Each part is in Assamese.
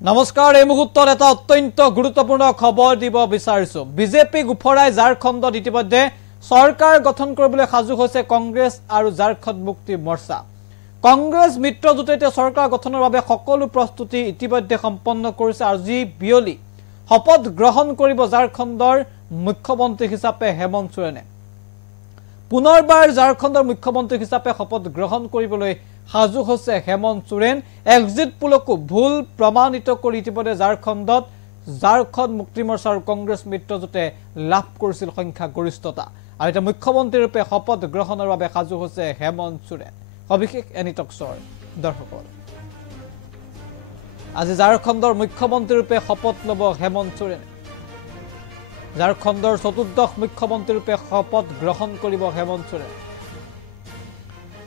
নমস্কাৰ এই মুহূৰ্তত এটা অত্যন্ত গুৰুত্বপূৰ্ণ খবৰ দিব বিচাৰিছো বিজেপি গুফৰাই ঝাৰখণ্ডত ইতিমধ্যে সৰকাৰ গঠন কৰিবলৈ সাজু হৈছে কংগ্ৰেছ আৰু ঝাৰখণ্ড মুক্তি মৰ্চা কংগ্ৰেছ মিত্ৰজোঁটে সৰকাৰ গঠনৰ বাবে সকলো প্ৰস্তুতি ইতিমধ্যে সম্পন্ন কৰিছে আৰু যি বিয়লি শপত গ্ৰহণ কৰিব ঝাৰখণ্ডৰ মুখ্যমন্ত্ৰী হিচাপে হেমন্ত সোৰেনে পুনৰবাৰ ঝাৰখণ্ডৰ মুখ্যমন্ত্ৰী হিচাপে শপত গ্ৰহণ কৰিবলৈ সাজু হৈছে হেমন্ত সোৰেন এক্সিট পোলকো ভুল প্ৰমাণিত কৰি ইতিমধ্যে ঝাৰখণ্ডত ঝাৰখণ্ড মুক্তি মৰ্চা আৰু কংগ্ৰেছ মিত্ৰজোঁটে লাভ কৰিছিল সংখ্যা গৰিষ্ঠতা আৰু এটা মুখ্যমন্ত্ৰী ৰূপে শপত গ্ৰহণৰ বাবে সাজু হৈছে হেমন্ত সোৰেন সবিশেষ এনিটক্সৰ দৰ্শকৰ আজি ঝাৰখণ্ডৰ মুখ্যমন্ত্ৰী ৰূপে শপত ল'ব হেমন্ত সোৰেন ঝাৰখণ্ডৰ চতুৰ্দশ মুখ্যমন্ত্ৰী ৰূপে শপত গ্ৰহণ কৰিব হেমন্ত সোৰেন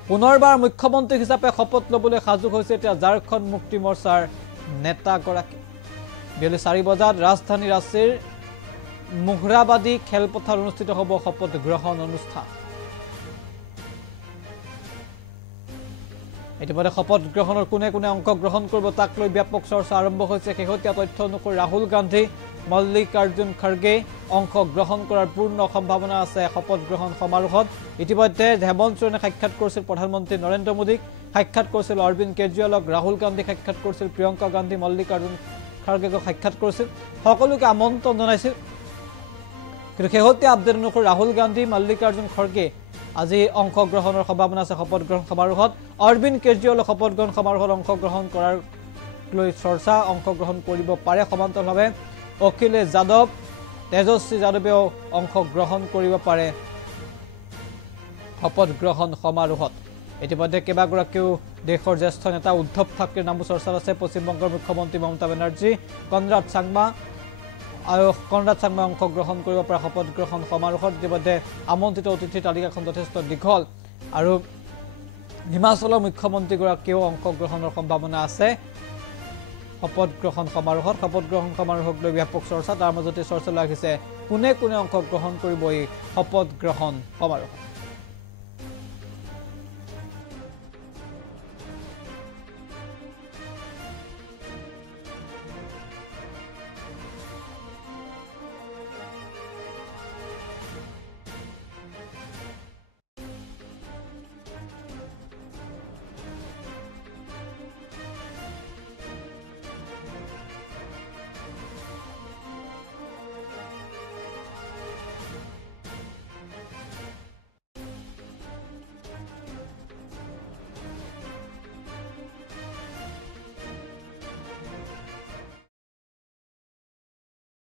পুনৰবাৰ মুখ্যমন্ত্ৰী হিচাপে শপত ল'বলৈ সাজু হৈছে এতিয়া ঝাৰখণ্ড মুক্তি মৰ্চাৰ নেতাগৰাকী বিয়লি 4 বজাত ৰাজধানী ৰাঁচীৰ মুহৰাবাদী খেলপথাৰ অনুষ্ঠিত হ'ব শপত গ্ৰহণ অনুষ্ঠান ইতিমধ্যে শপত গ্ৰহণৰ কোনে কোনে অংশগ্ৰহণ কৰিব তাক লৈ ব্যাপক চৰ্চা আৰম্ভ হৈছে শেহতীয়া তথ্য অনুসৰি ৰাহুল গান্ধী মল্লিকাৰ্জুন খৰ্গে অংশগ্ৰহণ কৰাৰ পূৰ্ণ সম্ভাৱনা আছে শপত গ্ৰহণ সমাৰোহত ইতিমধ্যে হেমন্ত সোৰেনে সাক্ষাৎ কৰিছিল প্ৰধানমন্ত্ৰী নৰেন্দ্ৰ মোদীক সাক্ষাৎ কৰিছিল অৰবিন্দ কেজৰিৱালক ৰাহুল গান্ধী সাক্ষাৎ কৰিছিল প্ৰিয়ংকা গান্ধী মল্লিকাৰ্জুন খৰ্গেক সাক্ষাৎ কৰিছিল সকলোকে আমন্ত্ৰণ জনাইছিল কিন্তু শেহতীয়া আপডেট অনুসৰি ৰাহুল গান্ধী মল্লিকাৰ্জুন খৰ্গে আজি অংশগ্ৰহণৰ সম্ভাৱনা আছে শপত গ্ৰহণ সমাৰোহত অৰবিন্দ কেজৰিৱাল শপত গ্ৰহণ সমাৰোহত অংশগ্ৰহণ কৰাৰ লৈ চৰ্চা অংশগ্ৰহণ কৰিব পাৰে সমান্তৰালভাৱে অখিলেশ যাদৱ তেজস্বী যাদৱেও অংশগ্ৰহণ কৰিব পাৰে শপত গ্ৰহণ সমাৰোহত ইতিমধ্যে কেইবাগৰাকীও দেশৰ জ্যেষ্ঠ নেতা উদ্ধৱ ঠাকৰেৰ নামো চৰ্চাত আছে পশ্চিমবংগৰ মুখ্যমন্ত্ৰী মমতা বেনাৰ্জী কনৰাড চাংমা অংশগ্ৰহণ কৰিব পৰা শপত গ্ৰহণ সমাৰোহত ইতিমধ্যে আমন্ত্ৰিত অতিথিৰ তালিকাখন যথেষ্ট দীঘল আৰু হিমাচলৰ মুখ্যমন্ত্ৰীগৰাকীও অংশগ্ৰহণৰ সম্ভাৱনা আছে শপত গ্ৰহণ সমাৰোহক লৈ ব্যাপক চৰ্চা তাৰ মাজতে চৰ্চা লাগিছে কোনে কোনে অংশগ্ৰহণ কৰিব এই শপত গ্ৰহণ সমাৰোহত